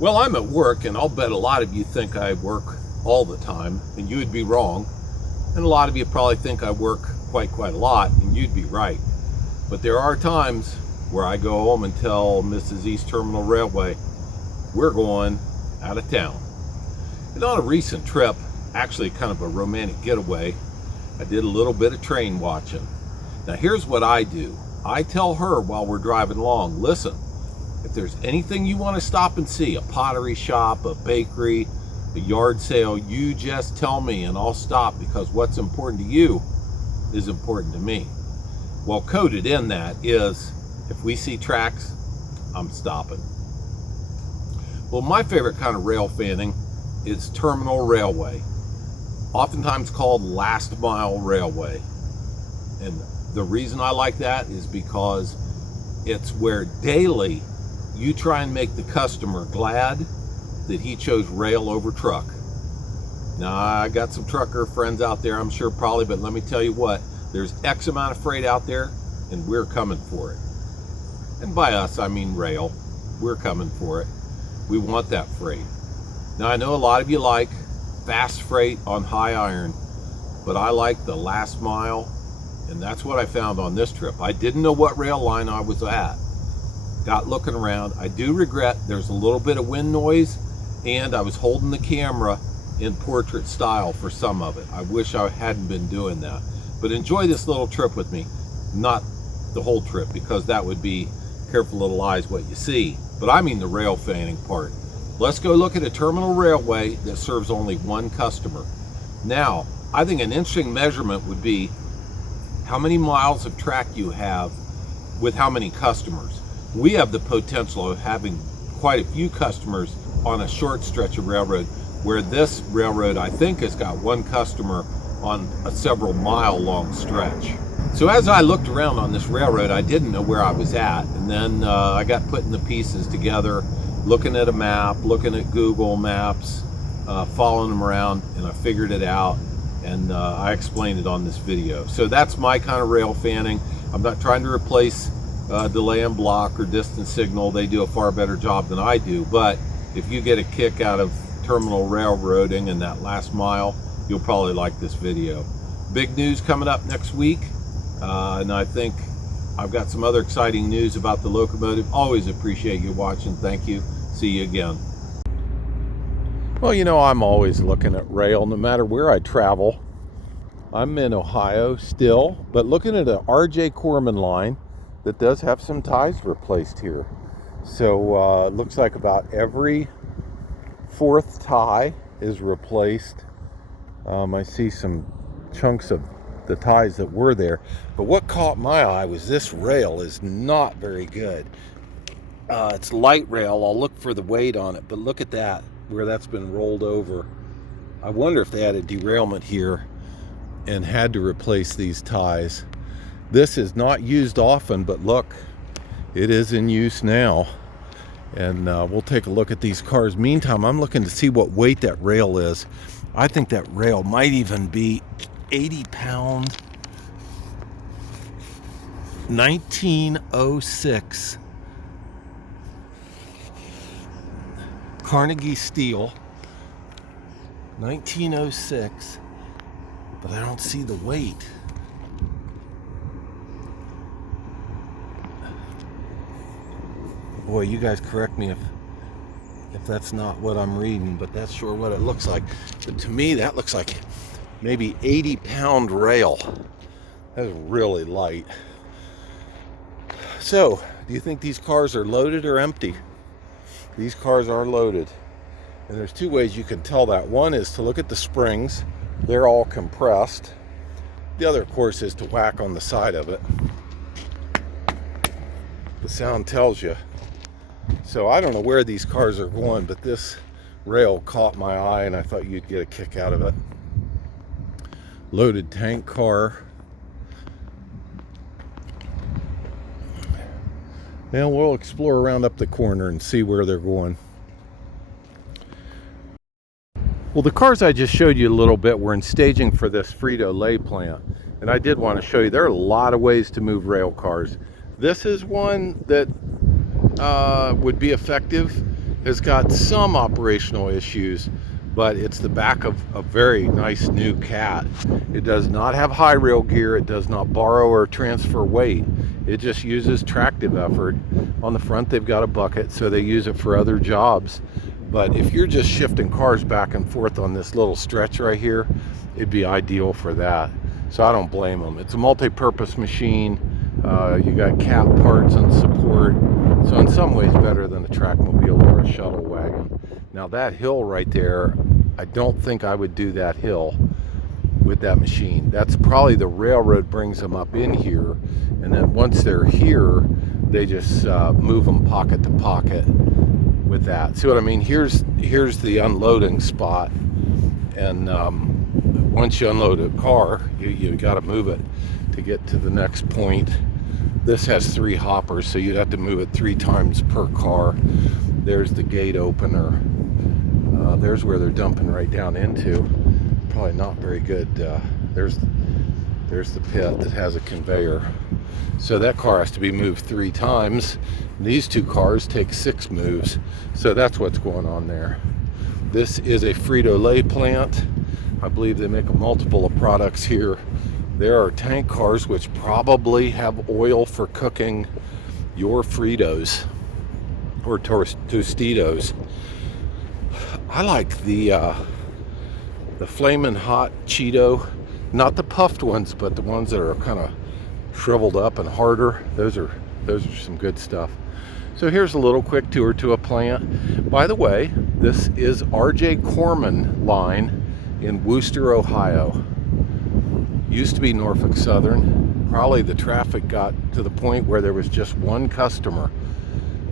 Well, I'm at work, and I'll bet a lot of you think I work all the time, and you would be wrong. And a lot of you probably think I work quite a lot, and you'd be right. But there are times where I go home and tell Mrs. East Terminal Railway, we're going out of town. And on a recent trip, actually kind of a romantic getaway, I did a little bit of train watching. Now here's what I do. I tell her while we're driving along, listen, if there's anything you want to stop and see, a pottery shop, a bakery, a yard sale, you just tell me and I'll stop, because what's important to you is important to me. Well, coded in that is, if we see tracks, I'm stopping. Well, my favorite kind of rail fanning is terminal railway, oftentimes called last mile railway. And the reason I like that is because it's where daily you try and make the customer glad that he chose rail over truck. Now, I got some trucker friends out there, I'm sure probably, but let me tell you what, there's X amount of freight out there and we're coming for it. And by us, I mean rail. We're coming for it. We want that freight. Now, I know a lot of you like fast freight on high iron, but I like the last mile, and that's what I found on this trip. I didn't know what rail line I was at. Got looking around. I do regret there's a little bit of wind noise, and I was holding the camera in portrait style for some of it. I wish I hadn't been doing that. But enjoy this little trip with me. Not the whole trip, because that would be careful little eyes what you see. But I mean the rail fanning part. Let's go look at a terminal railway that serves only one customer. Now, I think an interesting measurement would be how many miles of track you have with how many customers. We have the potential of having quite a few customers on a short stretch of railroad, where this railroad, I think, has got one customer on a several mile long stretch. So as I looked around on this railroad, I didn't know where I was at. And then I got putting the pieces together, looking at a map, looking at Google Maps, following them around, and I figured it out. And I explained it on this video. So that's my kind of rail fanning. I'm not trying to replace delay and block or distance signal. They do a far better job than I do. But if you get a kick out of terminal railroading and that last mile, you'll probably like this video. Big news coming up next week. And I think I've got some other exciting news about the locomotive. Always appreciate you watching. Thank you. See you again. Well, you know, I'm always looking at rail no matter where I travel. I'm in Ohio still, but looking at an R.J. Corman line that does have some ties replaced here. So looks like about every fourth tie is replaced. I see some chunks of the ties that were there, but what caught my eye was this rail is not very good. It's light rail. I'll look for the weight on it, but look at that, where that's been rolled over. I wonder if they had a derailment here and had to replace these ties. This is not used often, but look, it is in use now. And we'll take a look at these cars. Meantime, I'm looking to see what weight that rail is. I think that rail might even be 80 pound 1906 Carnegie steel, 1906, but I don't see the weight. Boy, you guys correct me if that's not what I'm reading, but that's sure what it looks like. But to me, that looks like maybe 80 pound rail. That is really light. So, do you think these cars are loaded or empty? These cars are loaded. And there's two ways you can tell that. One is to look at the springs. They're all compressed. The other, of course, is to whack on the side of it. The sound tells you. So I don't know where these cars are going, but this rail caught my eye and I thought you'd get a kick out of it. Loaded tank car. Now we'll explore around up the corner and see where they're going. Well, the cars I just showed you a little bit were in staging for this Frito-Lay plant. And I did want to show you, there are a lot of ways to move rail cars. This is one that would be effective has got some operational issues, but it's the back of a very nice new Cat. It does not have high rail gear. It does not borrow or transfer weight. It just uses tractive effort. On the front, they've got a bucket, so they use it for other jobs. But if you're just shifting cars back and forth on this little stretch right here, it'd be ideal for that. So I don't blame them. It's a multi-purpose machine. You got Cat parts and support. So in some ways better than a trackmobile or a shuttle wagon. Now that hill right there, I don't think I would do that hill with that machine. That's probably the railroad brings them up in here, and then once they're here, they just move them pocket to pocket with that. See what I mean? Here's the unloading spot, and once you unload a car, you got to move it to get to the next point. This has 3 hoppers, so you'd have to move it 3 times per car. There's the gate opener. There's where they're dumping right down into. Probably not very good. There's the pit that has a conveyor. So that car has to be moved 3 times. These 2 cars take 6 moves. So that's what's going on there. This is a Frito-Lay plant. I believe they make a multiple of products here. There are tank cars which probably have oil for cooking your Fritos or Tostitos. I like the Flamin' Hot Cheeto, not the puffed ones, but the ones that are kind of shriveled up and harder. Those are some good stuff. So here's a little quick tour to a plant. By the way, this is R.J. Corman line in Wooster, Ohio. Used to be Norfolk Southern. Probably the traffic got to the point where there was just one customer,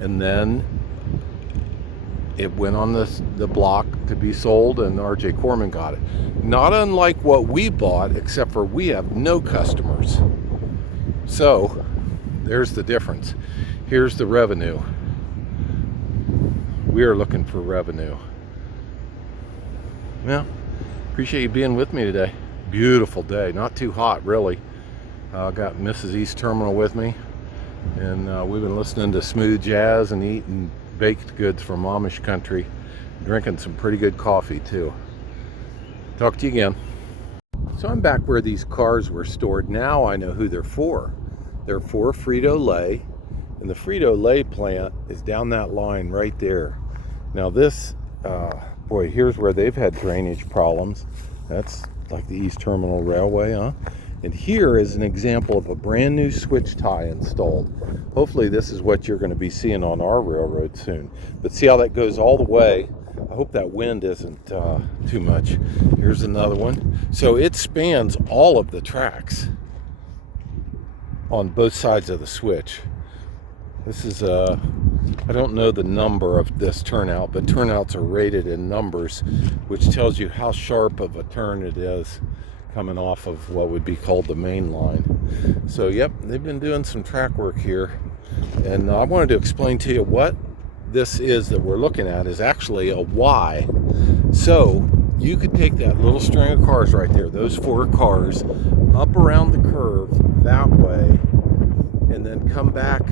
and then it went on the block to be sold, and R.J. Corman got it. Not unlike what we bought, except for we have no customers. So there's the difference. Here's the revenue. We are looking for revenue. Yeah, appreciate you being with me today. Beautiful day, not too hot really. Got Mrs. East Terminal with me, and we've been listening to smooth jazz and eating baked goods from Amish country, drinking some pretty good coffee too. Talk to you again. So I'm back where these cars were stored. Now I know who they're for. They're for Frito-Lay, and the Frito-Lay plant is down that line right there. Now this, boy, here's where they've had drainage problems. That's like the East Terminal Railway, huh? And here is an example of a brand new switch tie installed. Hopefully this is what you're going to be seeing on our railroad soon. But see how that goes all the way? I hope that wind isn't too much. Here's another one. So it spans all of the tracks on both sides of the switch. This is I don't know the number of this turnout, but turnouts are rated in numbers, which tells you how sharp of a turn it is coming off of what would be called the main line. So yep, they've been doing some track work here, and I wanted to explain to you what this is that we're looking at is actually a Y. So you could take that little string of cars right there, those 4 cars, up around the curve that way, and then come back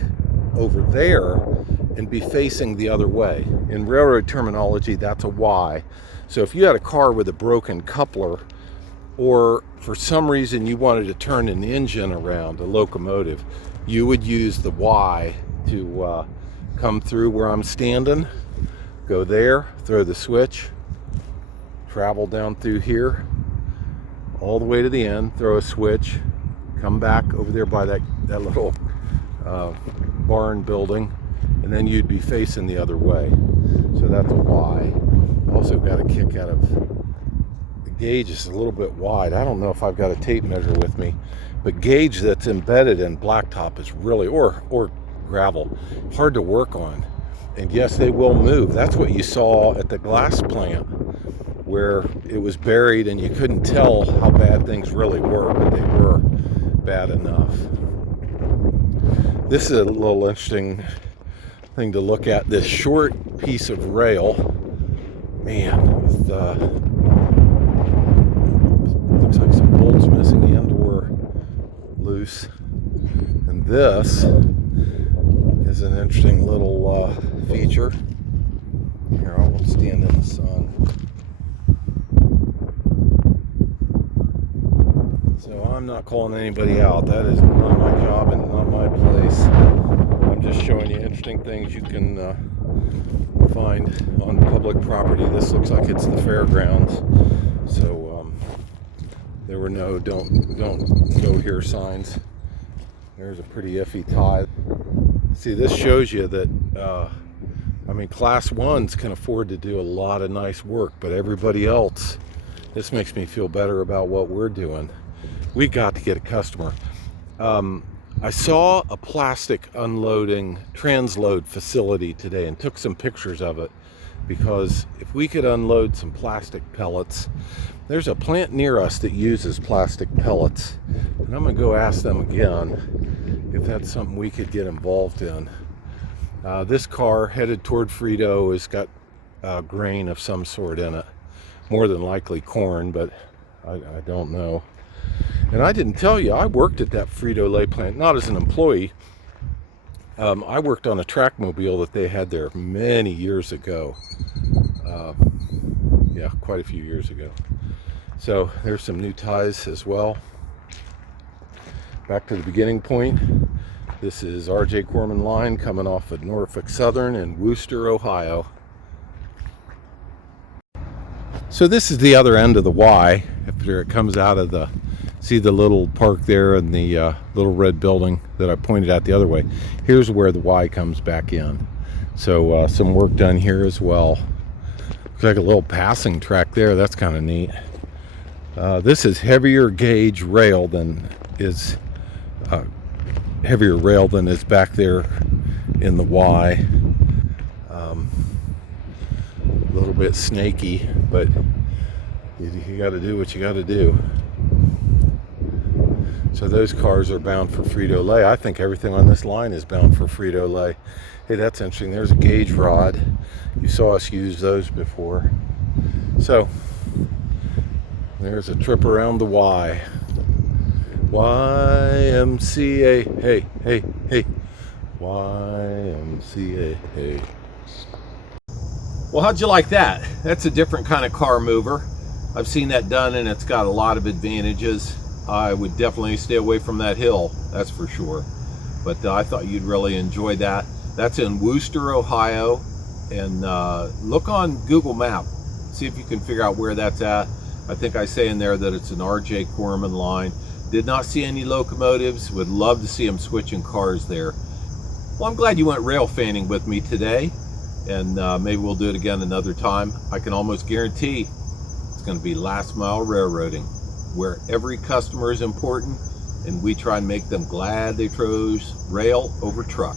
over there and be facing the other way. In railroad terminology, that's a Y. So if you had a car with a broken coupler, or for some reason you wanted to turn an engine around, a locomotive, you would use the Y to come through where I'm standing, go there, throw the switch, travel down through here, all the way to the end, throw a switch, come back over there by that little barn building, and then you'd be facing the other way. So that's a Y. Also got a kick out of the gauge is a little bit wide. I don't know if I've got a tape measure with me, but gauge that's embedded in blacktop is really, or gravel, hard to work on. And yes, they will move. That's what you saw at the glass plant, where it was buried and you couldn't tell how bad things really were, but they were bad enough. This is a little interesting thing to look at. This short piece of rail, man, with looks like some bolts missing and or loose. And this is an interesting little feature. Here, I won't stand in the sun. So I'm not calling anybody out. That is not my job and not my place. I'm just showing you interesting things you can find on public property. This looks like it's the fairgrounds. So there were no don't go here signs. There's a pretty iffy tie. See, this shows you that I mean, class ones can afford to do a lot of nice work, but everybody else, this makes me feel better about what we're doing. We got to get a customer. I saw a plastic unloading transload facility today and took some pictures of it, because if we could unload some plastic pellets, there's a plant near us that uses plastic pellets, and I'm gonna go ask them again if that's something we could get involved in. This car headed toward Frito has got grain of some sort in it, more than likely corn, but I don't know. And I didn't tell you, I worked at that Frito-Lay plant, not as an employee. I worked on a trackmobile that they had there many years ago. Yeah, quite a few years ago. So there's some new ties as well. Back to the beginning point. This is R.J. Corman line coming off at Norfolk Southern in Wooster, Ohio. So this is the other end of the Y. After it comes out of the, see the little park there and the little red building that I pointed out the other way. Here's where the Y comes back in. So some work done here as well. Looks like a little passing track there. That's kind of neat. This is heavier gauge rail than is back there in the Y. A little bit snaky, but you got to do what you got to do. So those cars are bound for Frito-Lay. I think everything on this line is bound for Frito-Lay. Hey, that's interesting. There's a gauge rod. You saw us use those before. So there's a trip around the Y. YMCA. Hey, hey, hey. YMCA. Hey. Well, how'd you like that? That's a different kind of car mover. I've seen that done, and it's got a lot of advantages. I would definitely stay away from that hill, that's for sure. But I thought you'd really enjoy that. That's in Wooster, Ohio. And look on Google Map. See if you can figure out where that's at. I think I say in there that it's an R.J. Corman line. Did not see any locomotives. Would love to see them switching cars there. Well, I'm glad you went rail fanning with me today. And maybe we'll do it again another time. I can almost guarantee it's going to be last mile railroading, where every customer is important, and we try and make them glad they chose rail over truck.